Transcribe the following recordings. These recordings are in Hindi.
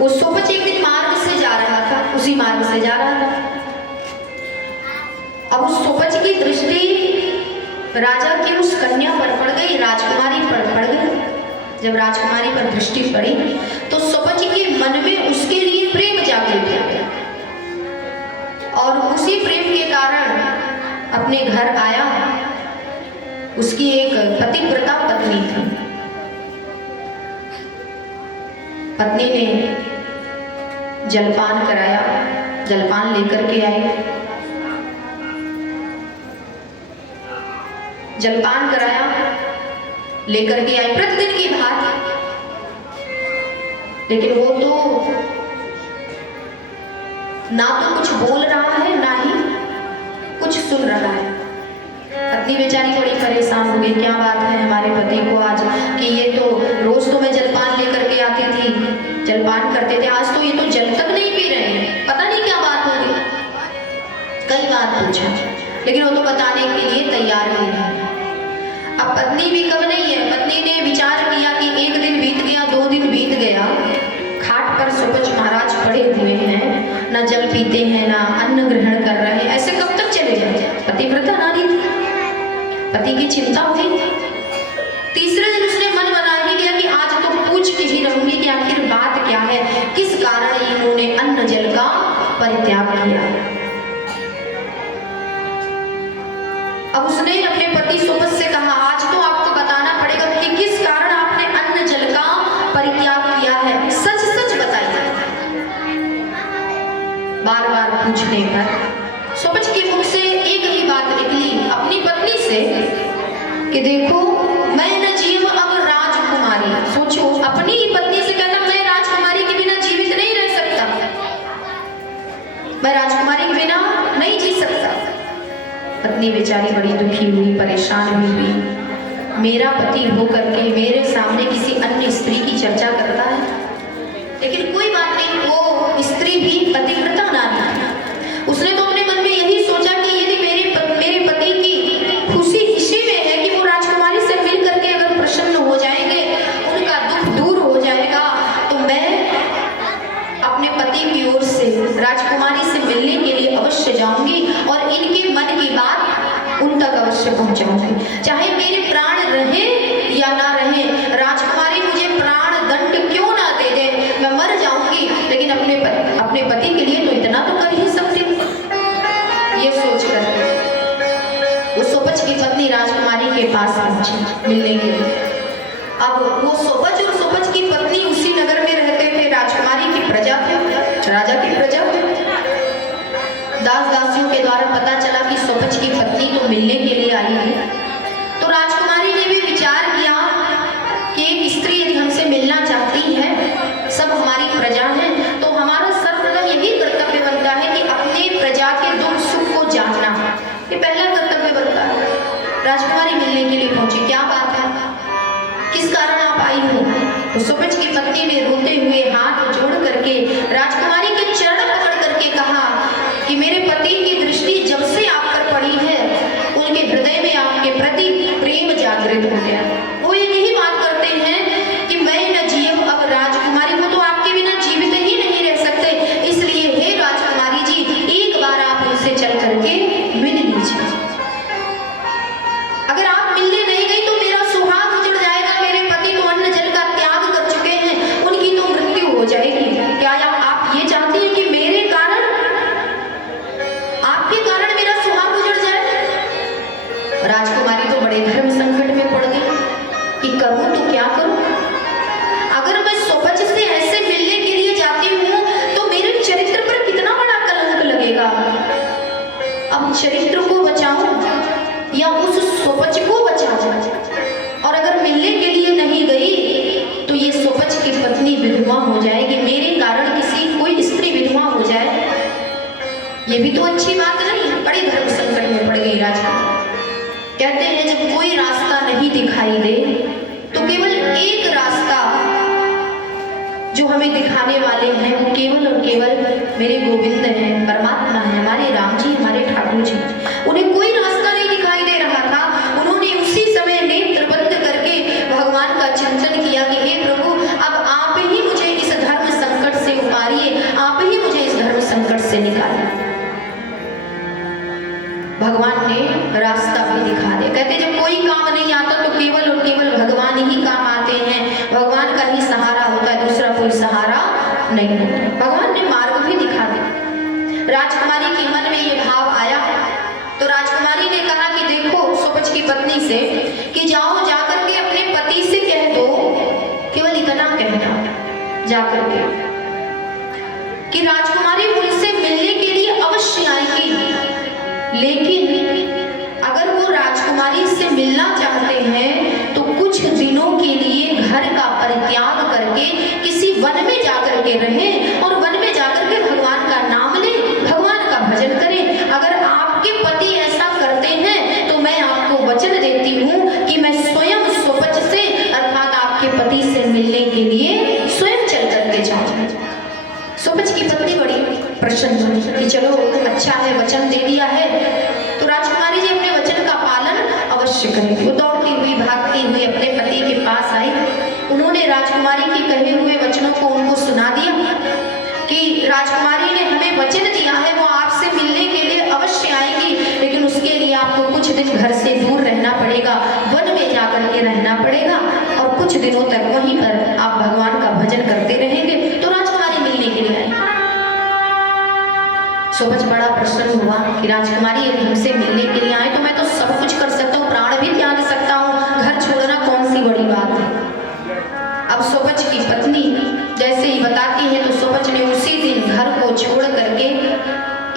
वो सोपच एक दिन मार्ग से जा रहा था, उसी मार्ग से जा रहा था। अब उस सोपच की दृष्टि राजा की उस कन्या पर पड़ गई, राजकुमारी पर पड़ गई। जब राजकुमारी पर दृष्टि पड़ी तो सोपच के मन में उसके लिए प्रेम जागृत हुआ और उसी प्रेम के कारण अपने घर आया। उसकी एक पतिव्रता पत्नी थी। पत्नी ने जलपान कराया, जलपान लेकर के आई, जलपान कराया, लेकर के आई प्रतिदिन की भांति। लेकिन वो तो ना तो कुछ बोल रहा है ना ही कुछ सुन रहा है। पत्नी बेचारी बड़ी परेशान हो गई, क्या बात है हमारे पति को आज कि ये तो रोज तो मैं जलपान लेकर के आती थी, जलपान करते थे, आज तो ये तो जल तक नहीं पी रहे हैं, पता नहीं क्या बात हो गई। कई बार पूछा लेकिन वो तो बताने के लिए तैयार ही नहीं। अब पत्नी भी कब नहीं है, पत्नी ने विचार किया कि एक दिन बीत गया, 2 दिन बीत गया, खाट पर सोपच महाराज पड़े हुए हैं, ना जल पीते हैं ना अन्न ग्रहण कर रहे हैं, ऐसे कब तक चले जाए। पतिव्रता नारी थी, पति की चिंता हुई। तीसरे दिन उसने मन बना ही लिया कि आज तो पूछ के ही रहूंगी कि आखिर बात क्या है, किस कारण इन्होंने अन्न जल का परित्याग किया। अब उसने अपने पति सोपच से कहा, आज तो आपको बताना पड़ेगा कि किस कारण आपने अन्न जल का परित्याग किया है, सच सच बताइए। बार बार पूछने पर सोपच के मुख से एक ही बात निकली अपनी पत्नी से कि देखो मैं न जीव अब राजकुमारी। सोचो, अपनी ही पत्नी से कहना मैं राजकुमारी के बिना जीवित नहीं रह सकता, मैं राजकुमारी के बिना नहीं जी सकता। पत्नी बेचारी बड़ी दुखी हुई, परेशान भी हुई। मेरा पति होकर के मेरे सामने किसी अन्य स्त्री की चर्चा करता है, लेकिन कोई बात नहीं, वो स्त्री भी पतिव्रता नारी है। उसने तो अपने मन में यही सोचा कि यदि मेरे पति की खुशी इसी में है कि वो राजकुमारी से मिल करके अगर प्रसन्न हो जाएंगे, उनका दुख दूर हो जाएगा, तो मैं अपने पति की ओर से राजकुमारी से मिलने के लिए अवश्य जाऊंगी और इनके मन की बात उन तक अवश्य पहुंचाऊंगी, चाहे मेरे प्राण रहे या ना रहे। राजकुमारी मुझे प्राण दंड क्यों ना दे दे, मैं मर जाऊंगी, लेकिन अपने पति के लिए तो इतना तो कर ही सकती हूँ। ये सोचकर वो सोपच की पत्नी राजकुमारी के पास पहुंची मिलने के लिए। अब वो सोपच और सोपच की पत्नी उसी नगर में रहते थे, राजकुमारी की प्रजा थे, राजा की प्रजा थे। दास दासियों के द्वारा पता चला कि सोपच की पत्नी तो मिलने के लिए आई है। तो राजकुमारी ने भी विचार किया कि एक स्त्री यदि हमसे मिलना चाहती है, सब हमारी प्रजा है, तो हमारा सर्वप्रथम यही कर्तव्य बनता है कि अपने प्रजा के दुख सुख को जानना, ये पहला कर्तव्य बनता है। राजकुमारी मिलने के लिए पहुंची, क्या बात है, किस कारण आप आई हो? तो सोपच की पत्नी ने रोते हुए हाथ जोड़ करके राजकुमारी के चरण पकड़ करके कहा कि मेरे पति की दृष्टि जब से आप पर पड़ी है, उनके हृदय में आपके प्रति प्रेम जागृत हो गया। वो यही बात करते हैं कि मैं न जीव अब राजकुमारी, वो तो आपके बिना जीवित ही नहीं रह सकते, इसलिए हे राजकुमारी जी, एक बार आप उनसे चल करके मिल लीजिए। अगर आप मिलने नहीं गई तो मेरा सुहाग उजड़ जाएगा, मेरे पति तो अन्न जल का त्याग कर चुके हैं, उनकी तो मृत्यु हो जाएगी। क्या आप ये चाहती हैं कि मेरे कारण, आपके कारण मेरा सुहाग उजड़ जाए? राजकुमारी तो बड़े धर्म संकट में पड़ गई कि करूं तो क्या करूं। अगर मैं सोपच से ऐसे मिलने के लिए जाती हूं तो मेरे चरित्र पर कितना बड़ा कलंक लगेगा। अब चरित्र को बचाऊं या उस सोपच को बचाऊं? और अगर मिलने के लिए नहीं गई तो ये सोपच की पत्नी विधवा हो जाएगी, मेरे कारण किसी कोई स्त्री विधवा हो जाए, ये भी तो अच्छी बात नहीं। बड़े धर्म संकट में पड़ गई राजकुमारी। कहते हैं जब कोई रास्ता नहीं दिखाई दे तो केवल एक रास्ता जो हमें दिखाने वाले हैं वो केवल और केवल मेरे गोविंद हैं, परमात्मा है, हमारे राम जी, हमारे ठाकुर जी। उन्हें कोई रास्ता नहीं दिखाई दे रहा था। उन्होंने उसी समय नेत्र बंद करके भगवान का चिंतन किया कि हे प्रभु, अब आप ही मुझे इस धर्म संकट से रास्ता भी दिखा दे। कहते जब कोई काम नहीं आता तो केवल और केवल भगवान ही काम आते हैं, भगवान का ही सहारा होता है, दूसरा कोई सहारा नहीं होता। भगवान ने मार्ग भी दिखा दिया। राजकुमारी के मन में ये भाव आया तो राजकुमारी ने कहा कि देखो सोपच की पत्नी से कि जाओ जाकर के अपने पति से कह दो, केवल इतना कहना जाकर के कि राजकुमारी मुझसे मिलने के लिए अवश्य आएगी, लेकिन अगर वो राजकुमारी से मिलना चाहते हैं तो कुछ दिनों के लिए घर का परित्याग करके किसी वन में जाकर के रहें और वन में जाकर के भगवान का नाम लें, भगवान का भजन करें। अगर आपके पति ऐसा करते हैं तो मैं आपको वचन देती हूँ कि मैं स्वयं सोपच से अर्थात आपके पति से मिलने के लिए स्वयं चल करके जाऊँ। सोपच की पत्नी बड़ी प्रसन्न हुई कि चलो अच्छा है, वचन दे दिया है तो राजकुमारी जी अपने वचन का पालन अवश्य करेंगी। वो दौड़ती हुई भागती हुई अपने पति के पास आई। उन्होंने राजकुमारी के कहे हुए वचनों को उनको सुना दिया कि राजकुमारी ने हमें वचन दिया है वो आपसे मिलने के लिए अवश्य आएंगी, लेकिन उसके लिए आपको कुछ दिन घर से दूर रहना पड़ेगा, वन में जाकर के रहना पड़ेगा और कुछ दिनों तक वहीं पर आप भगवान का भजन करते रहेंगे। तो राजकुमारी मिलने के लिए आई। सोपच बड़ा प्रसन्न हुआ कि राजकुमारी यदि हमसे मिलने के लिए आए तो मैं तो सब कुछ कर सकता हूँ, प्राण भी त्याग सकता हूँ, घर छोड़ना कौन सी बड़ी बात है। अब सोपच की पत्नी जैसे ही बताती है तो सोपच ने उसी दिन घर को छोड़ करके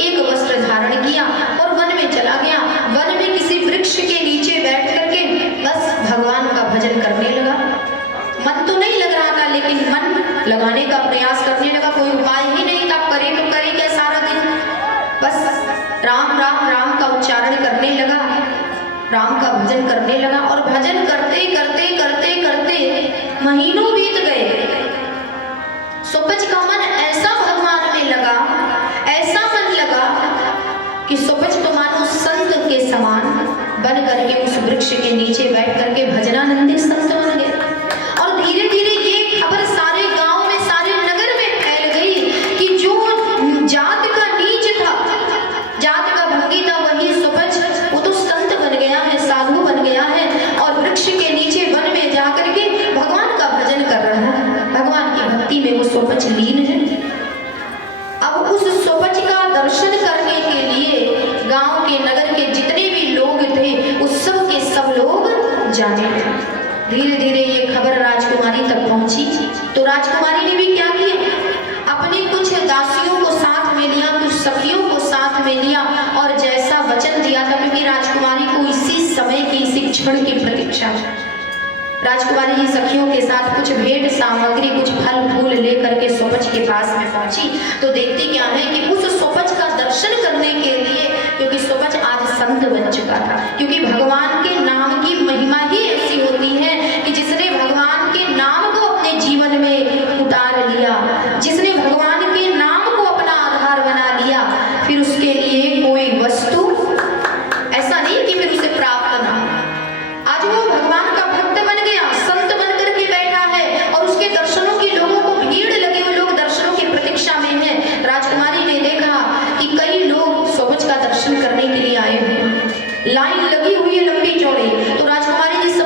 एक वस्त्र धारण किया और वन में चला गया। वन में किसी वृक्ष के नीचे बैठ करके बस भगवान का भजन करने लगा। मन तो नहीं लग रहा था लेकिन मन लगाने का प्रयास करने लगा। कोई उपाय ही नहीं था, करे तो करे क्या सारा दिन, बस राम राम राम का उच्चारण करने लगा, राम का भजन करने लगा और भजन करते करते करते करते महीनों बीत गए। सोपच का मन ऐसा भगवान में लगा, ऐसा मन लगा कि सोपच तो मानो संत के समान बन करके उस वृक्ष के नीचे बैठ करके भजनानंदी संत बन गए। और धीरे धीरे ये खबर सारे गांव में, सारे नगर में फैल गई कि जो जात का नीच था, जात का भंगी था, वही सोपच वो तो संत बन गया है, साधु बन गया है और वृक्ष के नीचे वन में जाकर के भगवान का भजन कर रहा है। भगवान की भक्ति में वो सोपच लीन है। अब उस सोपच का दर्शन करने के लिए गांव के, नगर के जितने भी लोग थे उस सब के सब लोग जाने लगे। धीरे धीरे ये खबर राजकुमारी तक पहुंची तो राजकुमारी ने भी क्या किया, अपने कुछ दासियों को साथ में लिया, कुछ सखियों को साथ में लिया और जैसा वचन दिया था, क्योंकि राजकुमारी को इसी समय की, इसी क्षण की प्रतीक्षा, राजकुमारी जी सखियों के साथ कुछ भेंट सामग्री, कुछ फल फूल लेकर के सोपच के पास में पहुंची तो देखती क्या है कि उस सोपच का दर्शन करने के लिए, क्योंकि सोपच आज संत बन चुका था, क्योंकि भगवान के नाम की महिमा ही ऐसी होती है कि जिसने भगवान के नाम को अपने जीवन में उतार लिया, जिसने भगवान के नाम को अपना आधार बना लिया, फिर उसके लिए कोई वस्तु ऐसा नहीं कि फिर उसे प्राप्त ना। आज वो भगवान का भक्त बन गया, संत बन करके बैठा है और उसके दर्शनों की लोगों को भीड़ लगे हुए, लोग दर्शनों की प्रतीक्षा में हैं। राजकुमारी ने देखा कि कई लोग सोपच का दर्शन करने के लिए आए हैं, लाइन लगी हुई है लंबी चौड़ी। तो राजकुमारी जी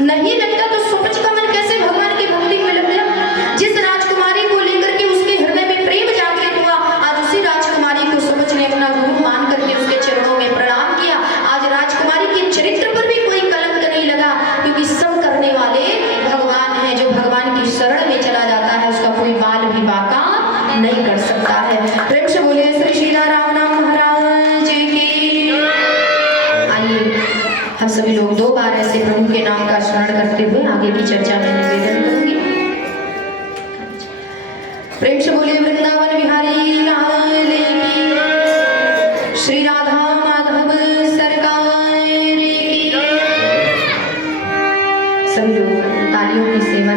नहीं लगता तो सूरज का मन कैसे भगवान की भक्ति में लग गया। जिस राजकुमारी को लेकर के उसके हृदय में प्रेम जागृत हुआ, आज उसी राजकुमारी को सूरज ने अपना गुरु मान करके उसके चरणों में प्रणाम किया। आज राजकुमारी के चरित्र पर भी कोई कलंक नहीं लगा, क्योंकि सब करने वाले भगवान हैं। जो भगवान की शरण में चला जाता है उसका कोई बाल भी बाका नहीं कर सकता है। प्रेम से बोलिए श्री श्री राम नाम महाराज की। आइए हम सभी लोग 2 बार ऐसे प्रभु के नाम का स्मरण करते हुए आगे की चर्चा में निवेदन करूंगी। प्रेम से बोलिए वृंदावन बिहारी लाल की, श्री राधा माधव सरकार की। सभी लोग तालियों की सेवा